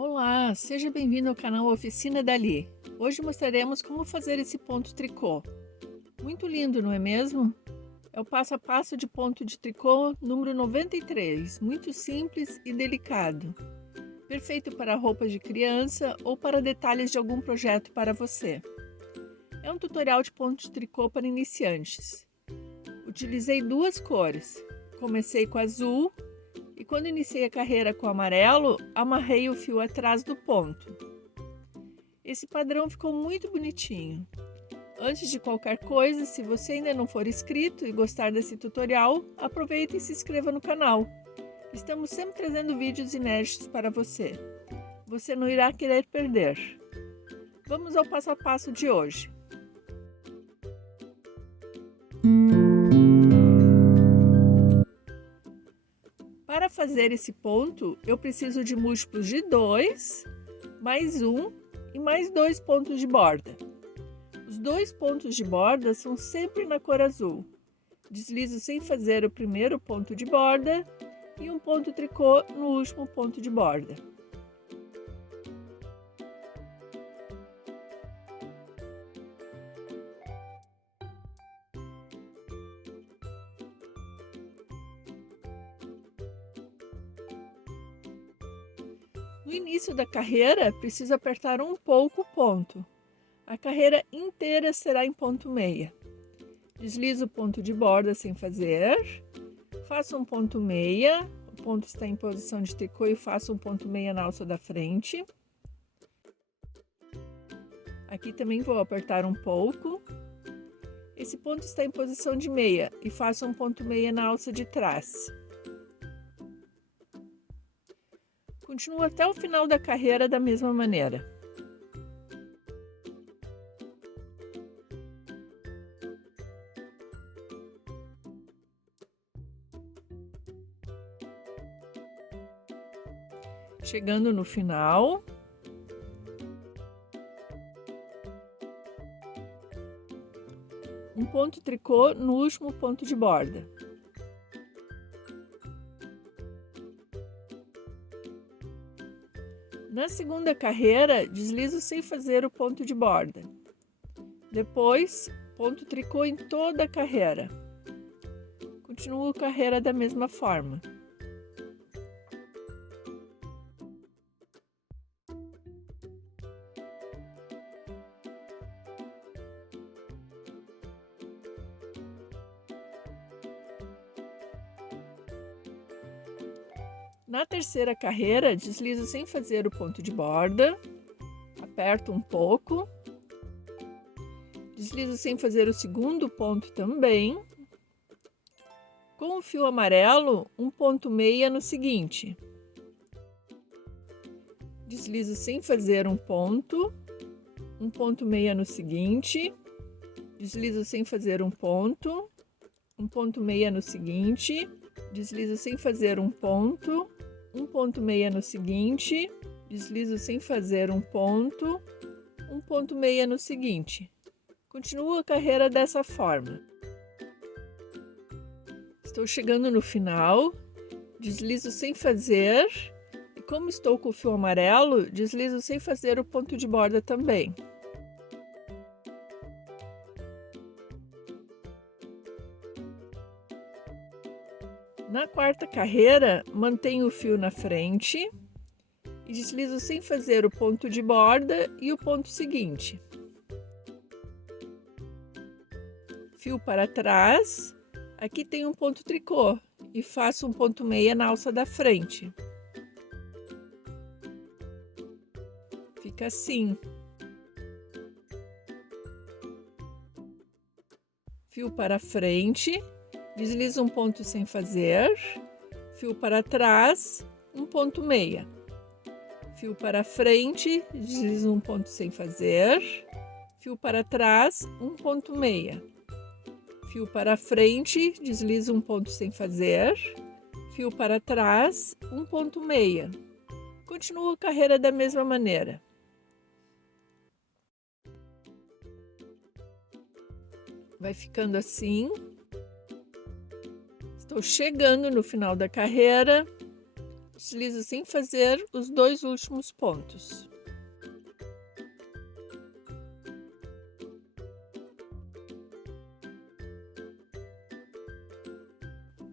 Olá, seja bem-vindo ao canal Oficina Dali. Hoje mostraremos como fazer esse ponto tricô. Muito lindo, não é mesmo? É o passo a passo de ponto de tricô número 93, muito simples e delicado. Perfeito para roupas de criança ou para detalhes de algum projeto para você. É um tutorial de ponto de tricô para iniciantes. Utilizei duas cores. Comecei com azul e quando iniciei a carreira com amarelo, amarrei o fio atrás do ponto. Esse padrão ficou muito bonitinho. Antes de qualquer coisa, se você ainda não for inscrito e gostar desse tutorial, aproveite e se inscreva no canal. Estamos sempre trazendo vídeos inéditos para você. Você não irá querer perder. Vamos ao passo a passo de hoje. Para fazer esse ponto, eu preciso de múltiplos de 2, mais 1 e mais 2 pontos de borda. Os 2 pontos de borda são sempre na cor azul. Deslizo sem fazer o primeiro ponto de borda e um ponto tricô no último ponto de borda. No início da carreira, preciso apertar um pouco o ponto. A carreira inteira será em ponto meia. Deslizo o ponto de borda sem fazer. Faço um ponto meia. O ponto está em posição de tricô e faço um ponto meia na alça da frente. Aqui também vou apertar um pouco. Esse ponto está em posição de meia e faço um ponto meia na alça de trás. Continuo até o final da carreira da mesma maneira. Chegando no final, um ponto tricô no último ponto de borda. Na segunda carreira, deslizo sem fazer o ponto de borda. Depois, ponto tricô em toda a carreira. Continuo a carreira da mesma forma. Na terceira carreira, deslizo sem fazer o ponto de borda, aperto um pouco, deslizo sem fazer o segundo ponto também. Com o fio amarelo, um ponto meia no seguinte. Deslizo sem fazer um ponto meia no seguinte, deslizo sem fazer um ponto meia no seguinte, deslizo sem fazer um ponto meia no seguinte, deslizo sem fazer um ponto meia no seguinte. Continuo a carreira dessa forma. Estou chegando no final, deslizo sem fazer, e como estou com o fio amarelo, deslizo sem fazer o ponto de borda também. Na quarta carreira, mantenho o fio na frente e deslizo sem fazer o ponto de borda e o ponto seguinte. Fio para trás, aqui tem um ponto tricô e faço um ponto meia na alça da frente. Fica assim. Fio para frente. Deslizo um ponto sem fazer, fio para trás, um ponto meia. Fio para frente, deslizo um ponto sem fazer, fio para trás, um ponto meia. Fio para frente, deslizo um ponto sem fazer, fio para trás, um ponto meia. Continuo a carreira da mesma maneira. Vai ficando assim. Estou chegando no final da carreira, Deslizo sem fazer os 2 últimos pontos.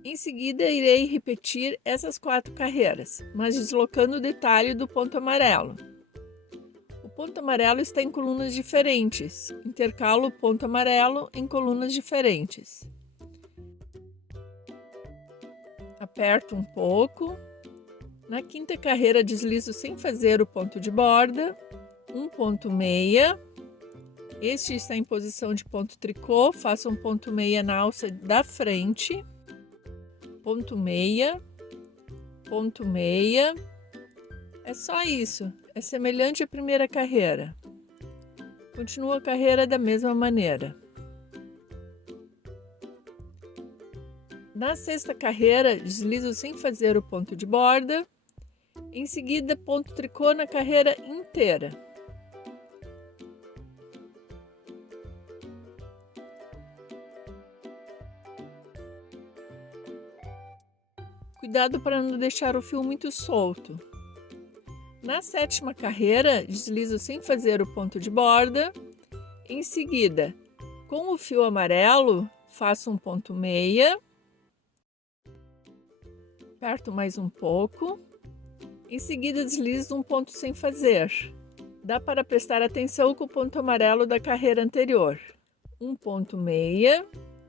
Em seguida, irei repetir essas 4 carreiras, mas deslocando o detalhe do ponto amarelo. O ponto amarelo está em colunas diferentes. Intercalo o ponto amarelo em colunas diferentes. Aperto um pouco. Na 5ª carreira, deslizo sem fazer o ponto de borda, um ponto meia. Este está em posição de ponto tricô, faço um ponto meia na alça da frente. Ponto meia, ponto meia. É só isso, é semelhante à primeira carreira. Continuo a carreira da mesma maneira. Na 6ª carreira, deslizo sem fazer o ponto de borda. Em seguida, ponto tricô na carreira inteira. Cuidado para não deixar o fio muito solto. Na 7ª carreira, deslizo sem fazer o ponto de borda. Em seguida, com o fio amarelo, faço um ponto meia. Aperto mais um pouco. Em seguida, deslizo um ponto sem fazer. Dá para prestar atenção com o ponto amarelo da carreira anterior. Um ponto meia,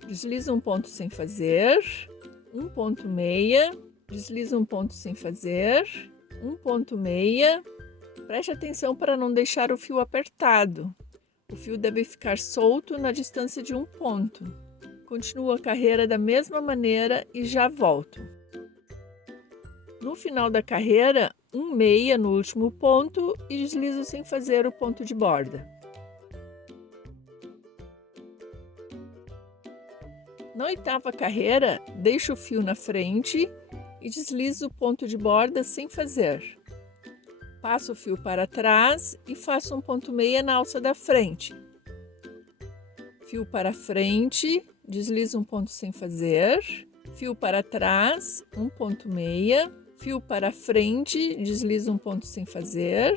deslizo um ponto sem fazer. Um ponto meia, deslizo um ponto sem fazer, um ponto meia. Preste atenção para não deixar o fio apertado. O fio deve ficar solto na distância de um ponto. Continuo a carreira da mesma maneira e já volto. No final da carreira, um meia no último ponto e deslizo sem fazer o ponto de borda. Na 8ª carreira, deixo o fio na frente e deslizo o ponto de borda sem fazer. Passo o fio para trás e faço um ponto meia na alça da frente. Fio para frente, deslizo um ponto sem fazer. Fio para trás, um ponto meia. Fio para frente, deslizo um ponto sem fazer.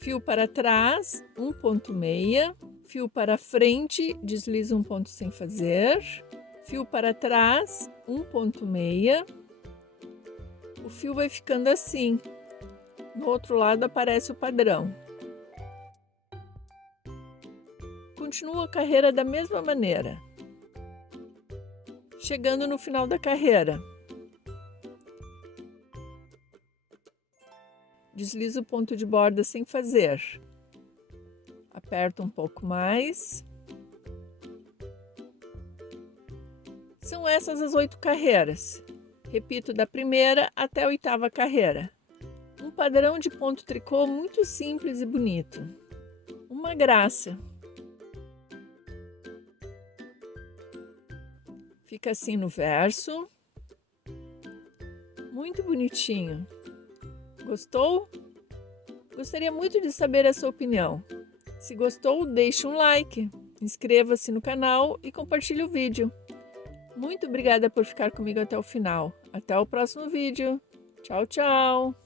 Fio para trás, um ponto meia. Fio para frente, deslizo um ponto sem fazer. Fio para trás, um ponto meia. O fio vai ficando assim. No outro lado aparece o padrão. Continuo a carreira da mesma maneira. Chegando no final da carreira, deslizo o ponto de borda sem fazer. Aperto um pouco mais. São essas as 8 carreiras. Repito da primeira até a 8ª carreira. Um padrão de ponto tricô muito simples e bonito. Uma graça. Fica assim no verso. Muito bonitinho. Gostou? Gostaria muito de saber a sua opinião. Se gostou, deixe um like, inscreva-se no canal e compartilhe o vídeo. Muito obrigada por ficar comigo até o final. Até o próximo vídeo. Tchau, tchau!